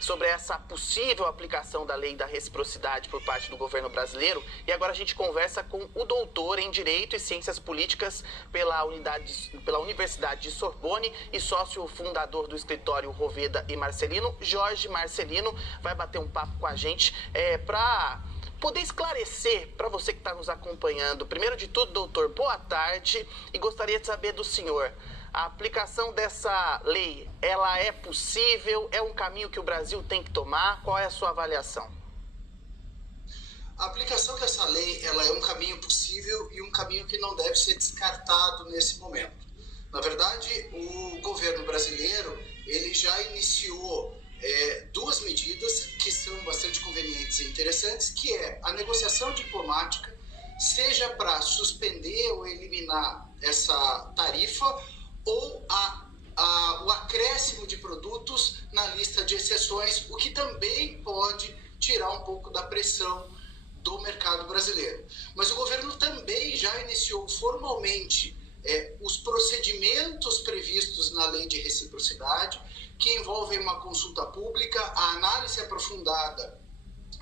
sobre essa possível aplicação da lei da reciprocidade por parte do governo brasileiro. E agora a gente conversa com o doutor em Direito e Ciências Políticas pela Universidade de Sorbonne e sócio fundador do escritório Roveda e Marcelino, Jorge Marcelino, vai bater um papo com a gente para poder esclarecer para você que está nos acompanhando. Primeiro de tudo, doutor, boa tarde, e gostaria de saber do senhor, a aplicação dessa lei, ela é possível? É um caminho que o Brasil tem que tomar? Qual é a sua avaliação? A aplicação dessa lei, ela é um caminho possível e um caminho que não deve ser descartado nesse momento. Na verdade, o governo brasileiro, ele já iniciou duas medidas que são bastante convenientes e interessantes, que é a negociação diplomática, seja para suspender ou eliminar essa tarifa, ou o acréscimo de produtos na lista de exceções, o que também pode tirar um pouco da pressão do mercado brasileiro. Mas o governo também já iniciou formalmente os procedimentos previstos na lei de reciprocidade, que envolvem uma consulta pública, a análise aprofundada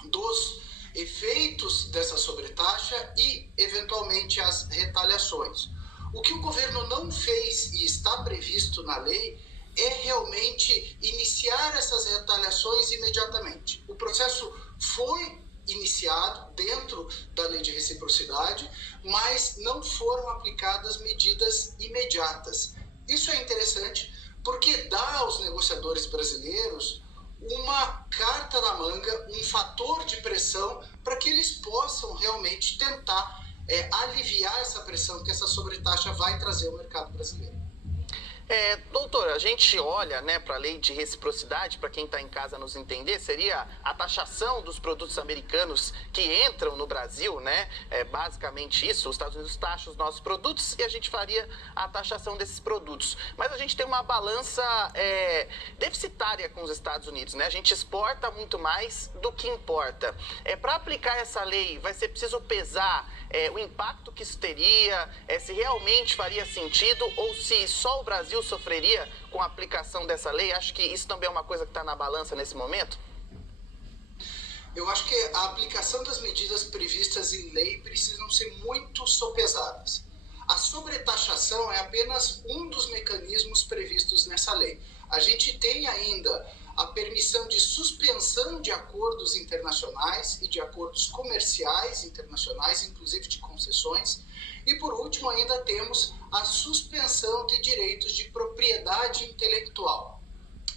dos efeitos dessa sobretaxa e, eventualmente, as retaliações. O que o governo não fez e está previsto na lei é realmente iniciar essas retaliações imediatamente. O processo foi iniciado dentro da lei de reciprocidade, mas não foram aplicadas medidas imediatas. Isso é interessante porque dá aos negociadores brasileiros uma carta na manga, um fator de pressão para que eles possam realmente tentar aliviar essa pressão que essa sobretaxa vai trazer ao mercado brasileiro. Doutor, a gente olha, para a lei de reciprocidade, para quem está em casa nos entender, seria a taxação dos produtos americanos que entram no Brasil, basicamente isso. Os Estados Unidos taxam os nossos produtos e a gente faria a taxação desses produtos. Mas a gente tem uma balança deficitária com os Estados Unidos, A gente exporta muito mais do que importa. Para aplicar essa lei, vai ser preciso pesar o impacto que isso teria, se realmente faria sentido ou se só o Brasil sofreria com a aplicação dessa lei. Acho que isso também é uma coisa que está na balança nesse momento. Eu acho que a aplicação das medidas previstas em lei precisam ser muito sopesadas. A sobretaxação é apenas um dos mecanismos previstos nessa lei. A gente tem ainda a permissão de suspensão de acordos internacionais e de acordos comerciais internacionais, inclusive de concessões. E, por último, ainda temos a suspensão de direitos de propriedade intelectual.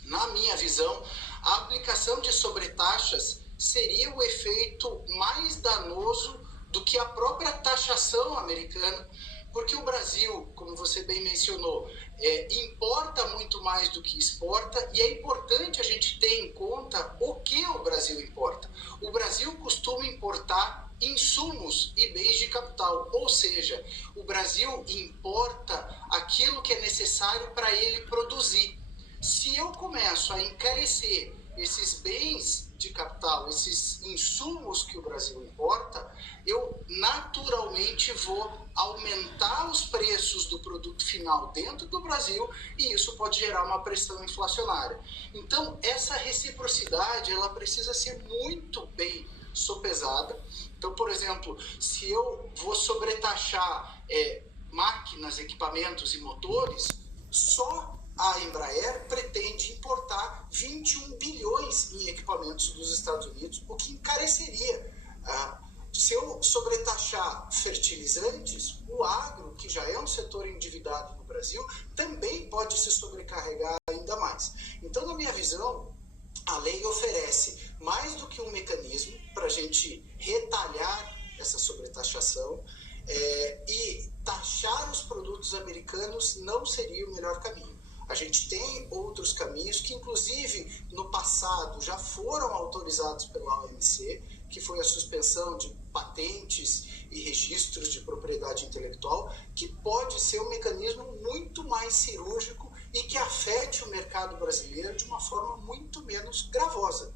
Na minha visão, a aplicação de sobretaxas seria o efeito mais danoso do que a própria taxação americana, porque o Brasil, como você bem mencionou, importa muito mais do que exporta, e é importante a gente ter em conta o que o Brasil importa. O Brasil costuma importar insumos e bens de capital, ou seja, o Brasil importa aquilo que é necessário para ele produzir. Se eu começo a encarecer esses bens de capital, esses insumos que o Brasil importa, eu naturalmente vou aumentar os preços do produto final dentro do Brasil e isso pode gerar uma pressão inflacionária. Então, essa reciprocidade, ela precisa ser muito bem sopesada. Então, por exemplo, se eu vou sobretaxar máquinas, equipamentos e motores, só a Embraer pretende importar 21 bilhões em equipamentos dos Estados Unidos, o que encareceria. Se eu sobretaxar fertilizantes, o agro, que já é um setor endividado no Brasil, também pode se sobrecarregar ainda mais. Então, na minha visão, a lei oferece mais do que um mecanismo para a gente retalhar essa sobretaxação, e taxar os produtos americanos não seria o melhor caminho. A gente tem outros caminhos que, inclusive, no passado já foram autorizados pela OMC, que foi a suspensão de patentes e registros de propriedade intelectual, que pode ser um mecanismo muito mais cirúrgico e que afete o mercado brasileiro de uma forma muito menos gravosa.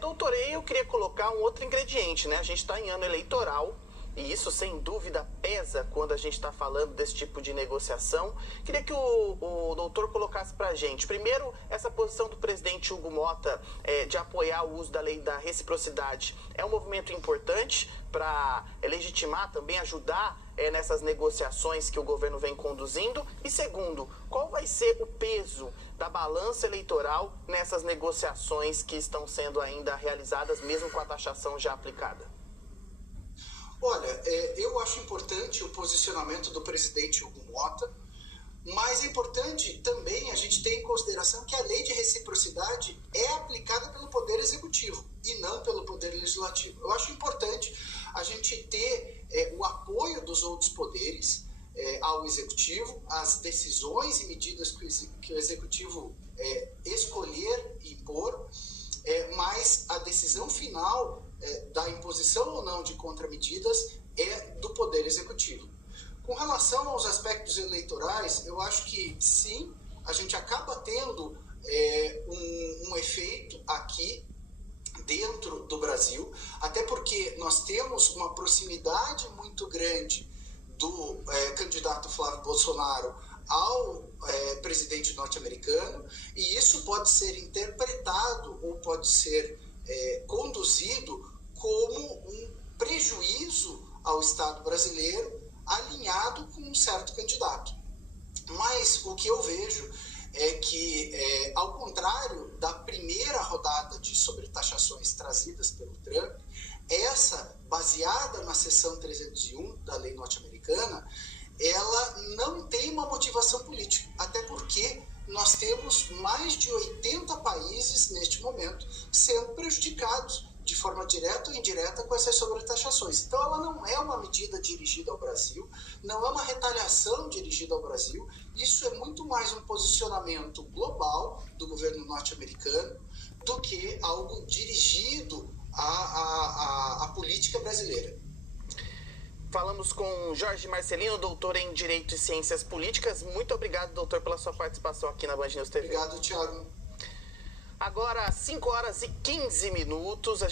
Doutor, eu queria colocar um outro ingrediente, A gente está em ano eleitoral e isso sem dúvida pesa quando a gente está falando desse tipo de negociação. Queria que o doutor colocasse para a gente, primeiro, essa posição do presidente Hugo Motta de apoiar o uso da lei da reciprocidade é um movimento importante para legitimar, também ajudar nessas negociações que o governo vem conduzindo? E segundo, qual vai ser o peso da balança eleitoral nessas negociações que estão sendo ainda realizadas, mesmo com a taxação já aplicada? Olha, eu acho importante o posicionamento do presidente Hugo Motta, mas é importante também a gente ter em consideração que a lei de reciprocidade é aplicada pelo Poder Executivo e não pelo Poder Legislativo. Eu acho importante a gente ter o apoio dos outros poderes ao Executivo, as decisões e medidas que o Executivo escolher e impor, mas a decisão final da imposição ou não de contramedidas é do Poder Executivo. Com relação aos aspectos eleitorais, eu acho que sim, a gente acaba tendo um efeito aqui dentro do Brasil, até porque nós temos uma proximidade muito grande do candidato Flávio Bolsonaro ao presidente norte-americano, e isso pode ser interpretado ou pode ser conduzido como um prejuízo ao Estado brasileiro alinhado com um certo candidato. Mas o que eu vejo é que, ao contrário da primeira rodada de sobretaxações trazidas pelo Trump, essa, baseada na seção 301 da lei norte-americana, ela não tem uma motivação política, até porque nós temos mais de 80 países, neste momento, sendo prejudicados de forma direta ou indireta com essas sobretaxações. Então, ela não é uma medida dirigida ao Brasil, não é uma retaliação dirigida ao Brasil, isso é muito mais um posicionamento global do governo norte-americano do que algo dirigido à política brasileira. Falamos com Jorge Marcelino, doutor em Direito e Ciências Políticas. Muito obrigado, doutor, pela sua participação aqui na Band News TV. Obrigado, Thiago. Agora, 5 horas e 15 minutos.